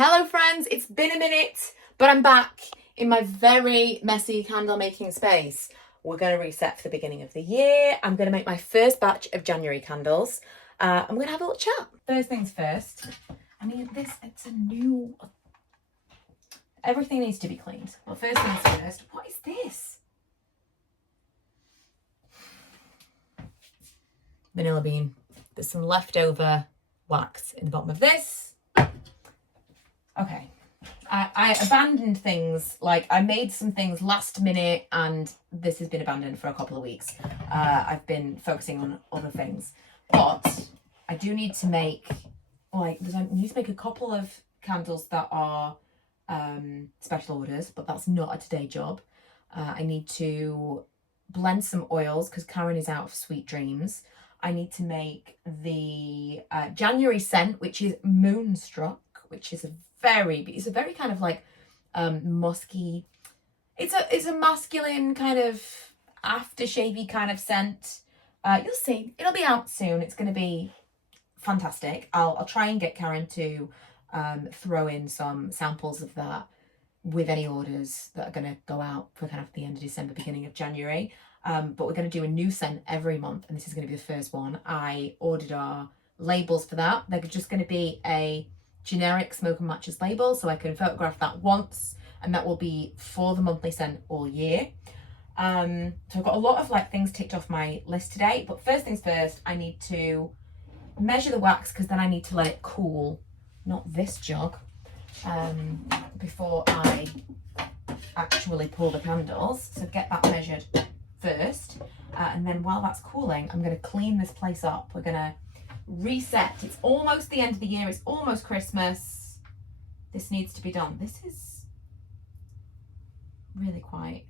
Hello friends, it's been a minute, but I'm back in my very messy candle making space. We're going to reset for the beginning of the year. I'm going to make my first batch of January candles. I'm going to have a little chat. First things first, it's a new... Everything needs to be cleaned. Well, first things first, what is this? Vanilla bean. There's some leftover wax in the bottom of this. Okay, I abandoned things, like I made some things last minute and this has been abandoned for a couple of weeks. I've been focusing on other things, but I do need to make, I need to make a couple of candles that are special orders, but that's not a today job. I need to blend some oils because Karen is out of Sweet Dreams. I need to make the January scent, which is Moonstruck, which is it's a very kind of like musky, it's a masculine kind of aftershavey kind of scent. You'll see, it'll be out soon. It's going to be fantastic. I'll try and get Karen to throw in some samples of that with any orders that are going to go out for kind of the end of December, beginning of January. But we're going to do a new scent every month, and this is going to be the first one. I ordered our labels for that. They're just going to be a generic smoke and matches label, so I can photograph that once, and that will be for the monthly scent all year. So I've got a lot of things ticked off my list today, but first things first, I need to measure the wax because then I need to let it cool, not this jug, before I actually pour the candles. So get that measured first, and then while that's cooling, I'm going to clean this place up. We're going to reset. It's almost the end of the year, it's almost Christmas. This needs to be done. This is really quite,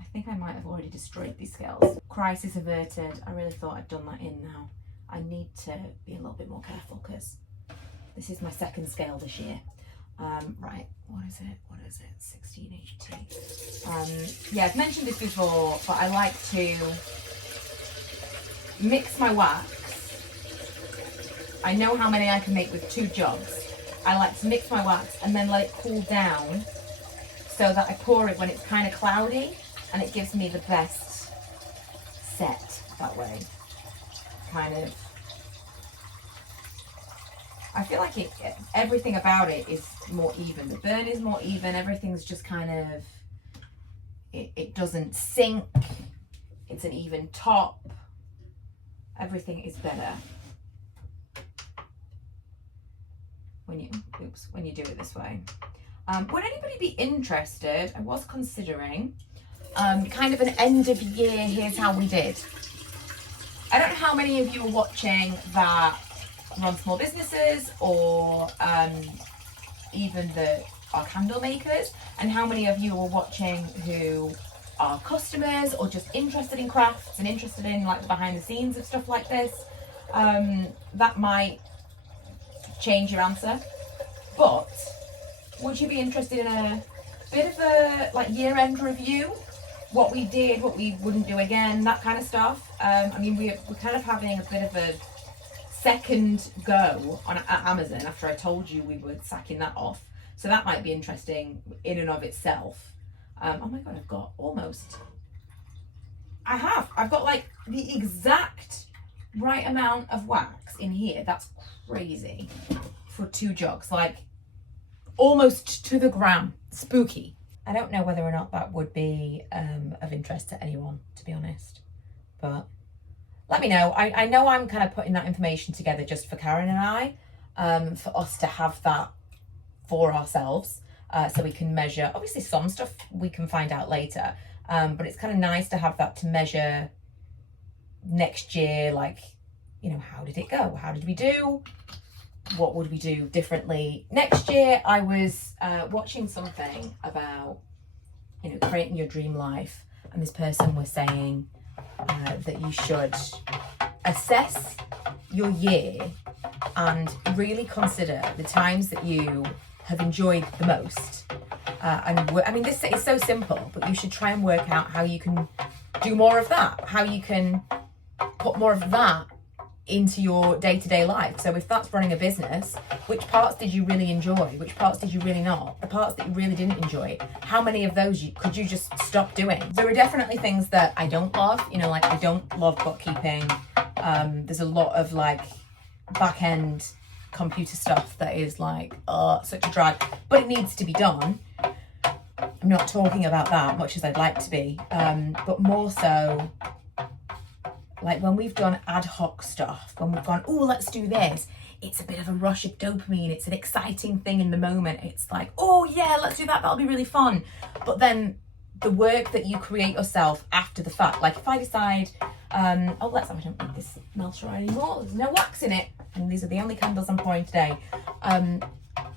I think I might have already destroyed these scales. Crisis averted. I really thought I'd done that in now. I need to be a little bit more careful because this is my second scale this year. Right, what is it 1680. Yeah, I've mentioned this before, but I like to mix my wax. I know how many I can make with 2 jugs. I like to mix my wax and then let it cool down so that I pour it when it's kind of cloudy, and it gives me the best set that way. I feel like everything about it is more even. The burn is more even. Everything's just kind of, it doesn't sink. It's an even top. Everything is better when you do it this way. Would anybody be interested? I was considering kind of an end of year, here's how we did. I don't know how many of you are watching that run small businesses or even are candle makers, and how many of you are watching who are customers or just interested in crafts and interested in the behind the scenes of stuff like this. That might change your answer, but would you be interested in a bit of a year-end review? What we did, what we wouldn't do again, that kind of stuff. We're kind of having a bit of a second go at Amazon after I told you we were sacking that off, so that might be interesting in and of itself. Oh my god, I've got the exact right amount of wax in here. That's crazy for 2 jugs, almost to the gram. Spooky. I don't know whether or not that would be of interest to anyone, to be honest, but let me know. I know I'm kind of putting that information together just for Karen and I, for us to have that for ourselves, so we can measure. Obviously some stuff we can find out later, but it's kind of nice to have that to measure next year, how did it go? How did we do? What would we do differently next year? I was watching something about, creating your dream life, and this person was saying that you should assess your year and really consider the times that you have enjoyed the most. This is so simple, but you should try and work out how you can do more of that, how you can put more of that into your day-to-day life. So if that's running a business, which parts did you really enjoy? Which parts did you really not? The parts that you really didn't enjoy, how many of those could you just stop doing? There are definitely things that I don't love, you know, like I don't love bookkeeping. There's a lot of like back-end computer stuff that is like, such a drag, but it needs to be done. I'm not talking about that much as I'd like to be, but more so like when we've done ad hoc stuff, when we've gone, oh, let's do this, it's a bit of a rush of dopamine. It's an exciting thing in the moment. It's like, oh yeah, let's do that. That'll be really fun. But then the work that you create yourself after the fact, like if I decide, I don't need this melter anymore. There's no wax in it. And these are the only candles I'm pouring today.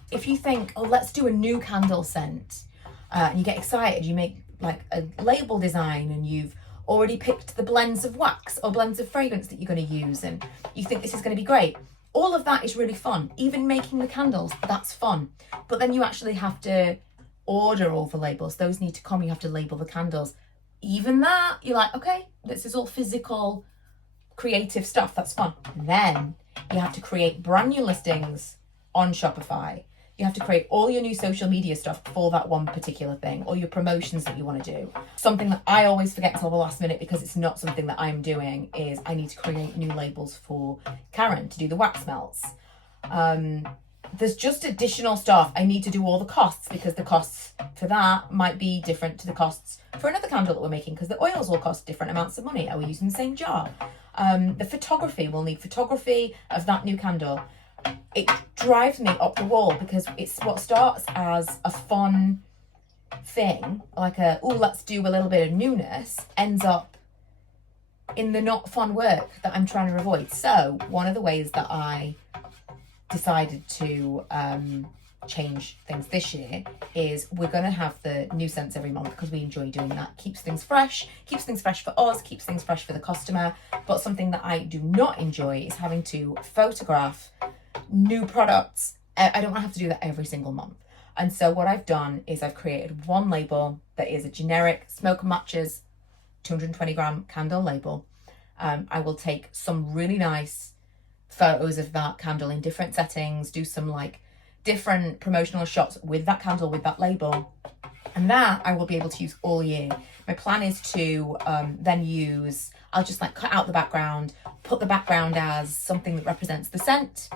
If you think, oh, let's do a new candle scent, and you get excited, you make like a label design and you've already picked the blends of wax or blends of fragrance that you're going to use and you think this is going to be great. All of that is really fun. Even making the candles, that's fun. But then you actually have to order all the labels. Those need to come. You have to label the candles. Even that, you're like, okay, this is all physical, creative stuff. That's fun. And then you have to create brand new listings on Shopify. You have to create all your new social media stuff for that one particular thing, or your promotions that you want to do. Something that I always forget till the last minute because it's not something that I'm doing is I need to create new labels for Karen to do the wax melts. There's just additional stuff. I need to do all the costs because the costs for that might be different to the costs for another candle that we're making because the oils will cost different amounts of money. Are we using the same jar? The photography, we'll need photography of that new candle. It drives me up the wall because it's what starts as a fun thing, like let's do a little bit of newness, ends up in the not fun work that I'm trying to avoid. So one of the ways that I decided to change things this year is we're going to have the new scents every month because we enjoy doing that. Keeps things fresh for us, keeps things fresh for the customer. But something that I do not enjoy is having to photograph new products. I don't want to have to do that every single month. And so what I've done is I've created one label that is a generic smoke and matches 220 gram candle label. I will take some really nice photos of that candle in different settings, do some like different promotional shots with that candle, with that label, and that I will be able to use all year. My plan is to then use, I'll just like cut out the background, put the background as something that represents the scent.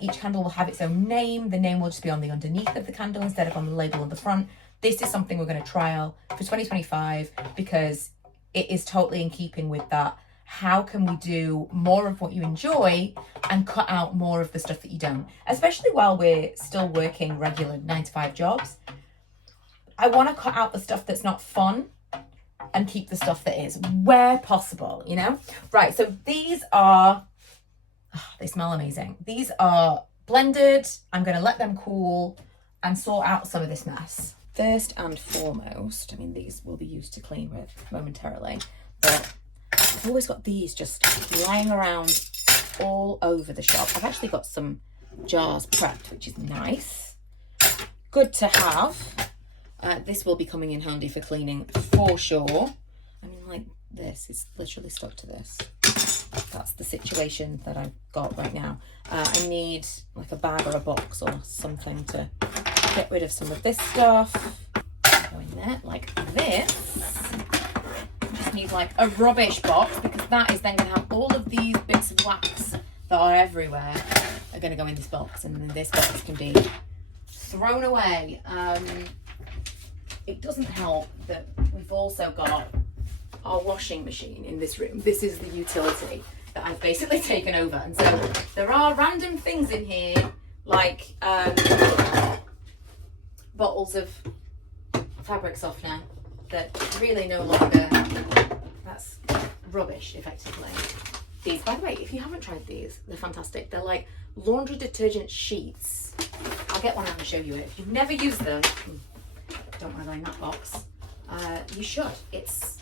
Each candle will have its own name. The name will just be on the underneath of the candle instead of on the label on the front. This is something we're going to trial for 2025 because it is totally in keeping with that. How can we do more of what you enjoy and cut out more of the stuff that you don't? Especially while we're still working regular 9-to-5 jobs. I want to cut out the stuff that's not fun and keep the stuff that is where possible, you know? Right, so these are, they smell amazing. These are blended. I'm going to let them cool and sort out some of this mess. First and foremost, I mean, these will be used to clean with momentarily, but I've always got these just lying around all over the shop. I've actually got some jars prepped, which is nice. Good to have. This will be coming in handy for cleaning for sure. I mean, like this is literally stuck to this. That's the situation that I've got right now. I need like a bag or a box or something to get rid of some of this stuff. Go in there like this. Just need like a rubbish box because that is then going to have all of these bits of wax that are everywhere are going to go in this box, and then this box can be thrown away. It doesn't help that we've also got our washing machine in this room. This is the utility that I've basically taken over, and so there are random things in here like bottles of fabric softener that really no longer, that's rubbish effectively. These, by the way, if you haven't tried these, they're fantastic. They're like laundry detergent sheets. I'll get one out and show you it. If you've never used them, don't want to go in that box, you should. It's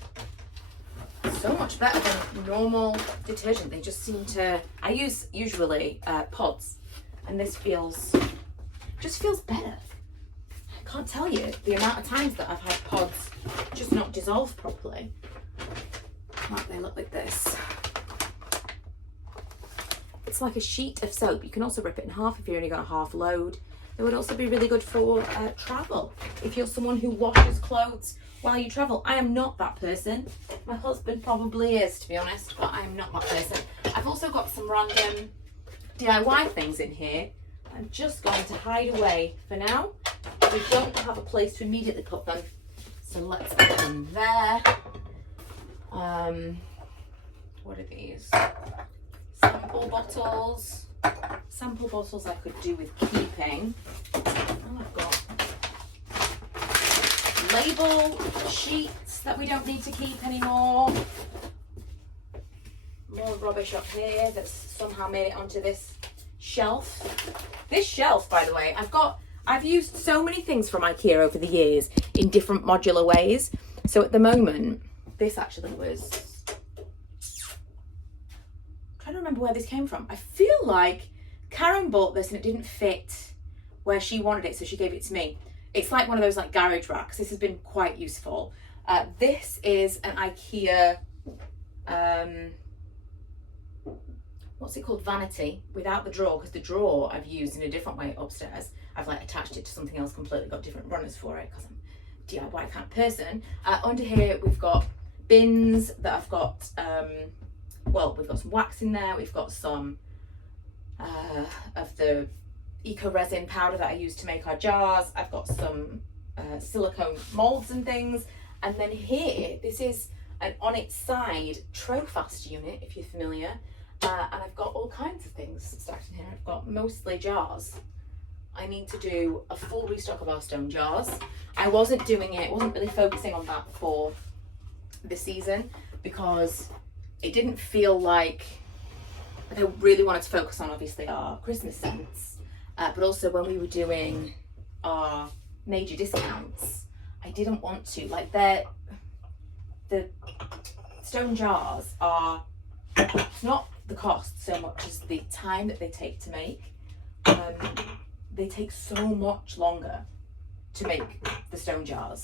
so much better than normal detergent. They just seem to, I use usually pods, and this just feels better. I can't tell you the amount of times that I've had pods just not dissolve properly. Like they look like this. it's like a sheet of soap. You can also rip it in half if you've only got a half load. It would also be really good for travel. If you're someone who washes clothes while you travel. I am not that person. My husband probably is, to be honest, but I am not that person. I've also got some random DIY things in here. I'm just going to hide away for now. We don't have a place to immediately put them. So let's put them there. What are these? Sample bottles. Sample bottles I could do with keeping. Oh, I've got label sheets that we don't need to keep anymore. More rubbish up here that's somehow made it onto this shelf. This shelf, by the way, I've used so many things from IKEA over the years in different modular ways. So at the moment, this actually was, I'm trying to remember where this came from. I feel like Karen bought this and it didn't fit where she wanted it, so she gave it to me. It's like one of those like garage racks. This has been quite useful. This is an IKEA, what's it called? Vanity without the drawer, because the drawer I've used in a different way upstairs. I've like attached it to something else completely, got different runners for it because I'm a DIY kind of person. Under here we've got bins that I've got, well, we've got some wax in there. We've got some of the eco resin powder that I use to make our jars. I've got some silicone molds and things. And then here, this is an on its side Trofast unit, if you're familiar. And I've got all kinds of things stacked in here. I've got mostly jars. I need to do a full restock of our stone jars. I wasn't doing it, wasn't really focusing on that for the season because it didn't feel like I really wanted to focus on obviously our Christmas scents, but also when we were doing our major discounts, I didn't want to, like the stone jars are, it's not the cost so much as the time that they take to make. They take so much longer to make the stone jars.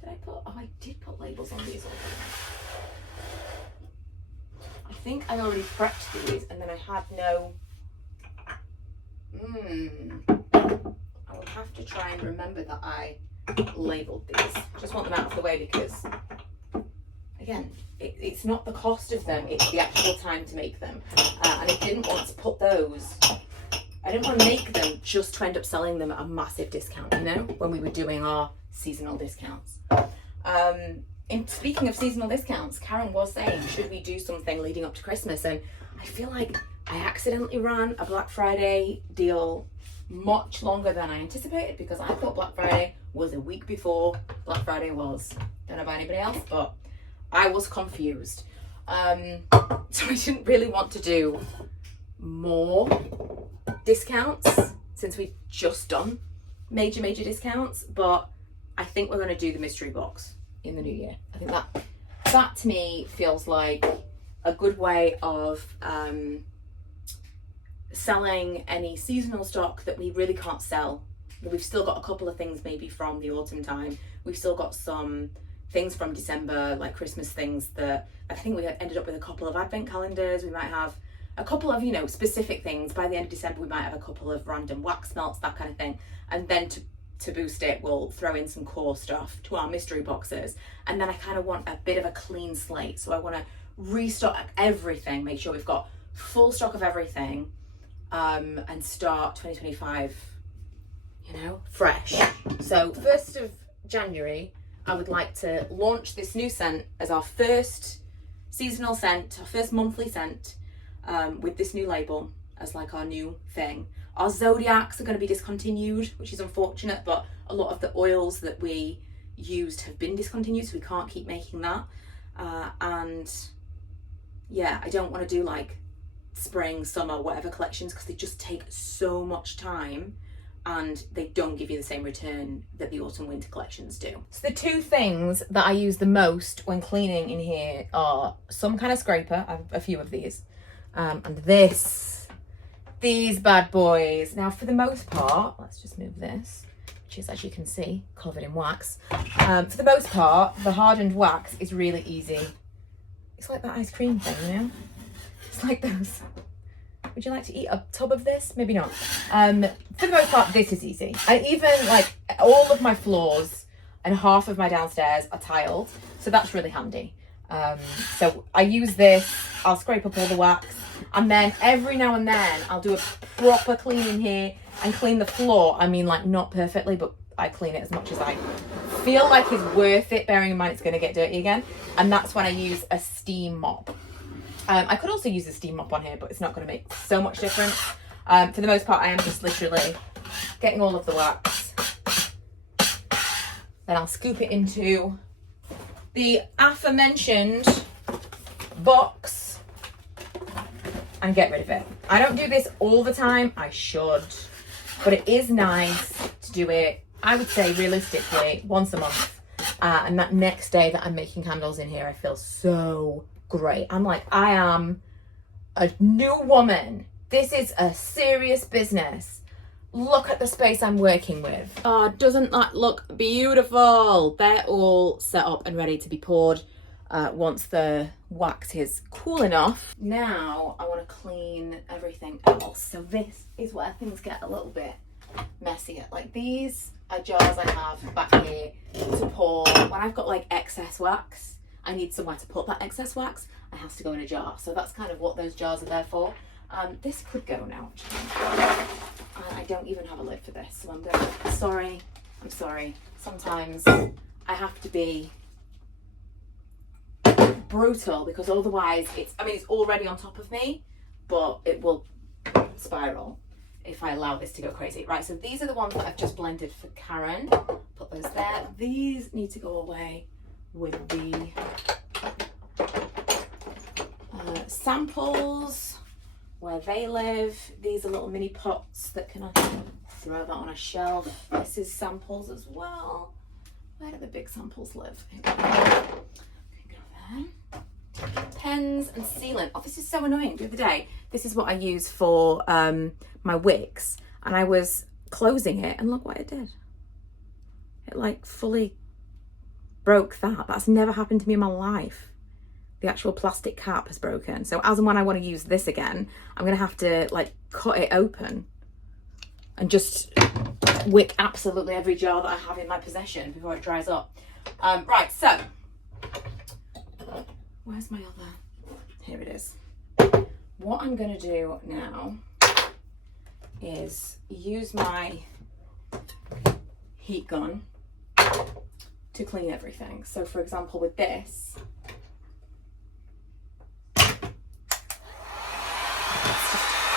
Did I put, oh I did put labels on these already. I think I already prepped these and then I had no, I will have to try and remember that I labelled these. I just want them out of the way because, again, it's not the cost of them, it's the actual time to make them. And I didn't want to put those, I didn't want to make them just to end up selling them at a massive discount, you know, when we were doing our seasonal discounts. And speaking of seasonal discounts, Karen was saying, should we do something leading up to Christmas? And I feel like I accidentally ran a Black Friday deal much longer than I anticipated because I thought Black Friday was a week before Black Friday was. Don't know about anybody else, but I was confused. So I didn't really want to do more discounts since we've just done major discounts, but I think we're going to do the mystery box in the new year. I think that to me feels like a good way of selling any seasonal stock that we really can't sell. We've still got a couple of things maybe from the autumn time. We've still got some things from December, like Christmas things that I think we ended up with a couple of advent calendars. We might have a couple of, you know, specific things. By the end of December, we might have a couple of random wax melts, that kind of thing. And then to boost it, we'll throw in some core stuff to our mystery boxes. And then I kind of want a bit of a clean slate. So I want to restock everything, make sure we've got full stock of everything, and start 2025, you know, fresh. So 1st of January, I would like to launch this new scent as our first seasonal scent, our first monthly scent, with this new label as like our new thing. Our Zodiacs are going to be discontinued, which is unfortunate, but a lot of the oils that we used have been discontinued, so we can't keep making that. And yeah, I don't want to do like spring, summer, whatever collections because they just take so much time and they don't give you the same return that the autumn winter collections do. So the two things that I use the most when cleaning in here are some kind of scraper, I have a few of these, and these bad boys. Now for the most part, let's just move this, which is, as you can see, covered in wax. For the most part, the hardened wax is really easy. It's like that ice cream thing, you know? It's like those would you like to eat a tub of this? Maybe not. For the most part, this is easy. I even, like, all of my floors and half of my downstairs are tiled, so that's really handy. So I use this, I'll scrape up all the wax, and then every now and then I'll do a proper clean in here and clean the floor. I mean, like, not perfectly, but I clean it as much as I feel like is worth it, bearing in mind it's going to get dirty again. And that's when I use a steam mop. I could also use a steam mop on here, but it's not going to make so much difference. For the most part, I am just literally getting all of the wax. Then I'll scoop it into the aforementioned box and get rid of it. I don't do this all the time. I should, but it is nice to do it, I would say realistically, once a month. And that next day that I'm making candles in here, I feel so great. I'm like, I am a new woman. This is a serious business. Look at the space I'm working with. Oh, doesn't that look beautiful? They're all set up and ready to be poured once the wax is cool enough. Now I want to clean everything else. So this is where things get a little bit messier. Like, these are jars I have back here to pour. When I've got like excess wax, I need somewhere to put that excess wax. It has to go in a jar. So that's kind of what those jars are there for. This could go now. I don't even have a lid for this, so I'm sorry. Sometimes I have to be brutal, because otherwise it's already on top of me, but it will spiral if I allow this to go crazy. Right, so these are the ones that I've just blended for Karen. Put those there. These need to go away with the samples where they live. These are little mini pots that can throw that on a shelf. This is samples as well. Where do the big samples live? Here we go. Go there. Pens and sealant. Oh, this is so annoying. The other day, this is what I use for my wicks, and I was closing it, and look what it did. It like fully broke that. That's never happened to me in my life. The actual plastic cap has broken. So as and when I want to use this again, I'm going to have to like cut it open and just wick absolutely every jar that I have in my possession before it dries up. Right, so where's my other? Here it is. What I'm going to do now is use my heat gun to clean everything. So for example, with this,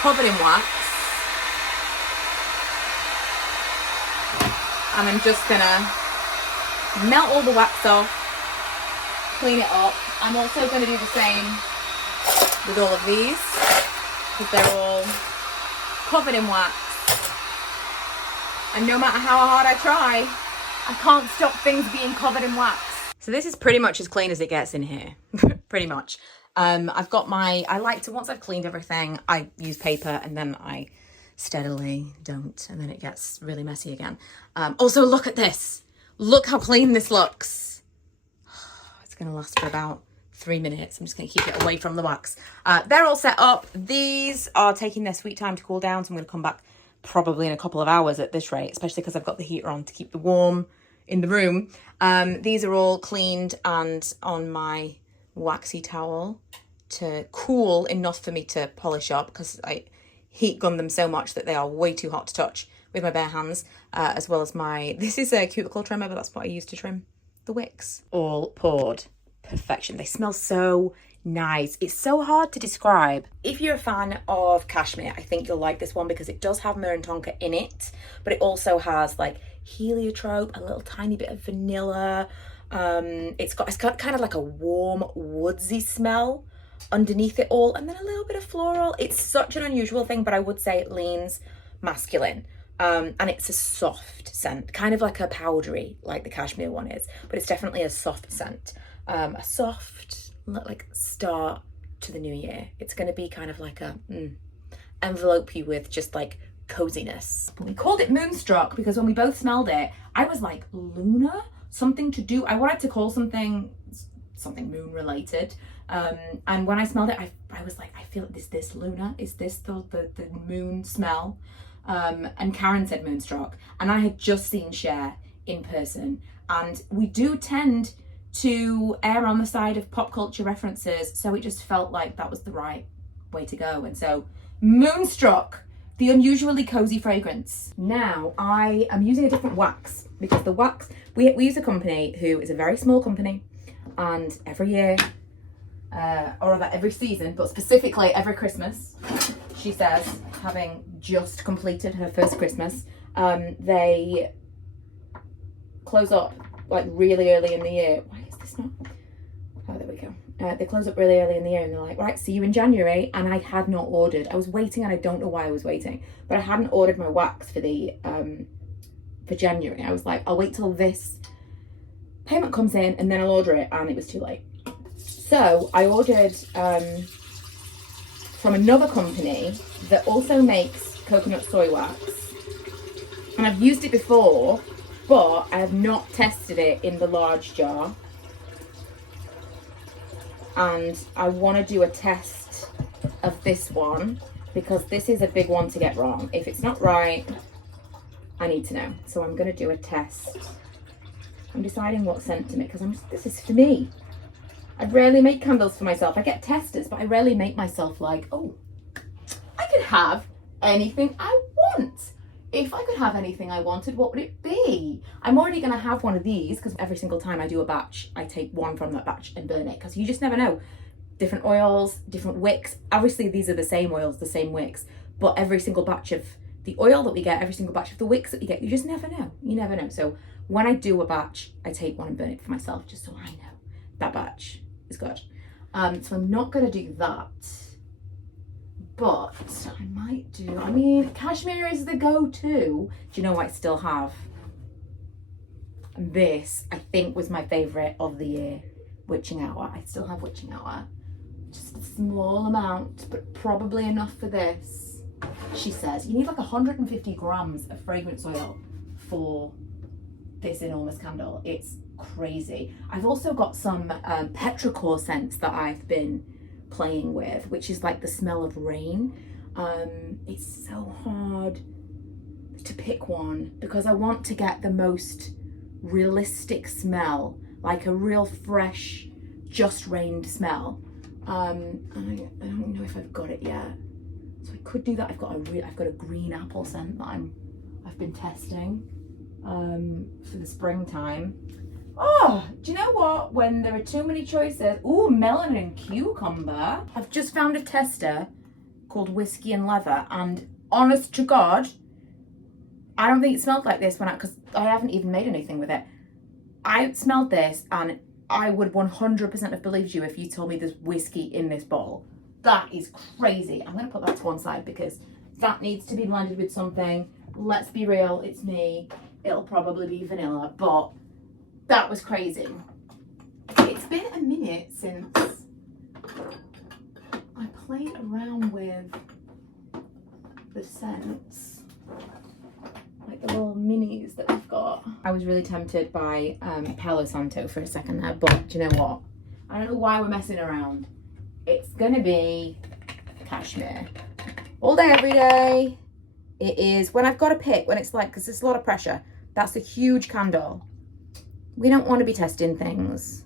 covered in wax, and I'm just gonna melt all the wax off, clean it up. I'm also gonna do the same with all of these, because they're all covered in wax, and no matter how hard I try, I can't stop things being covered in wax. So this is pretty much as clean as it gets in here, pretty much. I've got I like to, once I've cleaned everything, I use paper, and then I steadily don't, and then it gets really messy again. Also, look at this. Look how clean this looks. It's going to last for about 3 minutes. I'm just going to keep it away from the wax. They're all set up. These are taking their sweet time to cool down, so I'm going to come back probably in a couple of hours at this rate, especially because I've got the heater on to keep the warm in the room. These are all cleaned and on my waxy towel to cool enough for me to polish up, because I heat gun them so much that they are way too hot to touch with my bare hands, as well as this is a cuticle trimmer, but that's what I use to trim the wicks. All poured. Perfection. They smell so nice. It's so hard to describe. If you're a fan of cashmere, I think you'll like this one, because it does have myrrh and tonka in it, but it also has like heliotrope, a little tiny bit of vanilla. It's got kind of like a warm woodsy smell underneath it all, and then a little bit of floral. It's such an unusual thing, but I would say it leans masculine. And it's a soft scent, kind of like a powdery, like the cashmere one is, but it's definitely a soft scent. A soft, like, start to the new year. It's going to be kind of like a envelope you with just like coziness. We called it Moonstruck because when we both smelled it, I was like, Luna? Something to do. I wanted to call something something moon related. And when I smelled it, I was like, I feel, is this Luna? Is this the moon smell? And Karen said Moonstruck, and I had just seen Cher in person, and we do tend to err on the side of pop culture references, so it just felt like that was the right way to go. And so Moonstruck, the unusually cozy fragrance. Now I am using a different wax, because the wax, we use a company who is a very small company, and every year, or rather every season, but specifically every Christmas, she says, having just completed her first Christmas, they close up like really early in the year. Why is this not? Oh, there we go. They close up really early in the year, and they're like, right, see you in January. And I had not ordered. I was waiting, and I don't know why I was waiting, but I hadn't ordered my wax for January. I was like, I'll wait till this payment comes in and then I'll order it, and it was too late. So I ordered from another company that also makes coconut soy wax, and I've used it before, but I have not tested it in the large jar, and I want to do a test of this one, because this is a big one to get wrong. If it's not right, I need to know. So I'm going to do a test. I'm deciding what scent to make, because this is for me. I rarely make candles for myself. I get testers, but I rarely make myself like, oh, I could have anything I want. If I could have anything I wanted, what would it be? I'm already going to have one of these, because every single time I do a batch, I take one from that batch and burn it, because you just never know. Different oils, different wicks. Obviously, these are the same oils, the same wicks, but every single batch of the oil that we get, every single batch of the wicks that you get, you just never know. You never know. So when I do a batch, I take one and burn it for myself, just so I know that batch is good. So I'm not going to do that. But I might do, I mean, cashmere is the go-to. Do you know what I still have? This, I think, was my favourite of the year. Witching Hour. I still have Witching Hour. Just a small amount, but probably enough for this. She says you need like 150 grams of fragrance oil for this enormous candle. It's crazy. I've also got some petrichor scents that I've been playing with, which is like the smell of rain. It's so hard to pick one, because I want to get the most realistic smell, like a real fresh, just rained smell. And I don't know if I've got it yet, so I could do that. I've got a green apple scent that I've been testing for the springtime. Oh, do you know what? When there are too many choices, ooh, melon and cucumber. I've just found a tester called Whiskey and Leather, and honest to God, I don't think it smelled like this because I haven't even made anything with it. I smelled this, and I would 100% have believed you if you told me there's whiskey in this bottle. That is crazy. I'm going to put that to one side, because that needs to be blended with something. Let's be real, it's me. It'll probably be vanilla, but that was crazy. It's been a minute since I played around with the scents, like the little minis that we've got. I was really tempted by Palo Santo for a second there, but do you know what? I don't know why we're messing around. It's gonna be cashmere. All day, every day. It is, when I've got to pick, when it's like, because it's a lot of pressure, that's a huge candle. We don't want to be testing things.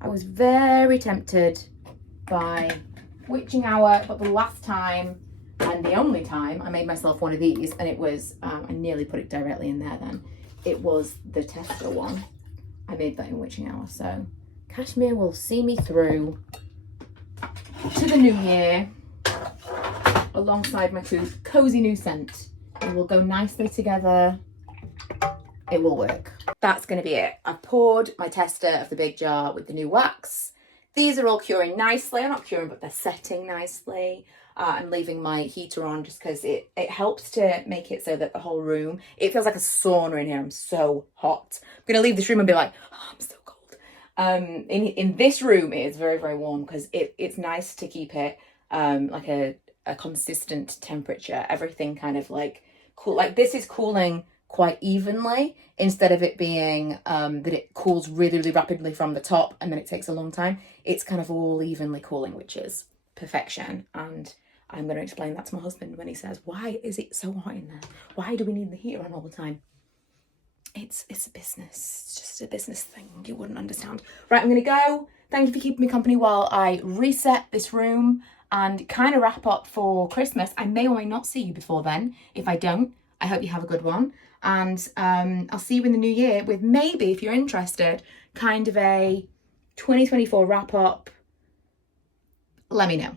I was very tempted by Witching Hour, but the last time, and the only time, I made myself one of these, and it was, I nearly put it directly in there then, it was the tester one. I made that in Witching Hour, so cashmere will see me through to the new year, alongside my cozy new scent. It will go nicely together. It will work. That's going to be it. I've poured my tester of the big jar with the new wax. These are all curing nicely. I'm not curing, but they're setting nicely. I'm leaving my heater on just because it helps to make it so that the whole room, it feels like a sauna in here. I'm so hot. I'm going to leave this room and be like, oh, I'm so cold. In this room, it is very, very warm, because it's nice to keep it like a consistent temperature. Everything kind of like cool. Like this is cooling quite evenly, instead of it being that it cools really, really rapidly from the top and then it takes a long time. It's kind of all evenly cooling, which is perfection. And I'm going to explain that to my husband when he says, why is it so hot in there? Why do we need the heater on all the time? It's a business. It's just a business thing. You wouldn't understand. Right, I'm going to go. Thank you for keeping me company while I reset this room and kind of wrap up for Christmas. I may or may not see you before then. If I don't, I hope you have a good one. And I'll see you in the new year with maybe, if you're interested, kind of a 2024 wrap up. Let me know.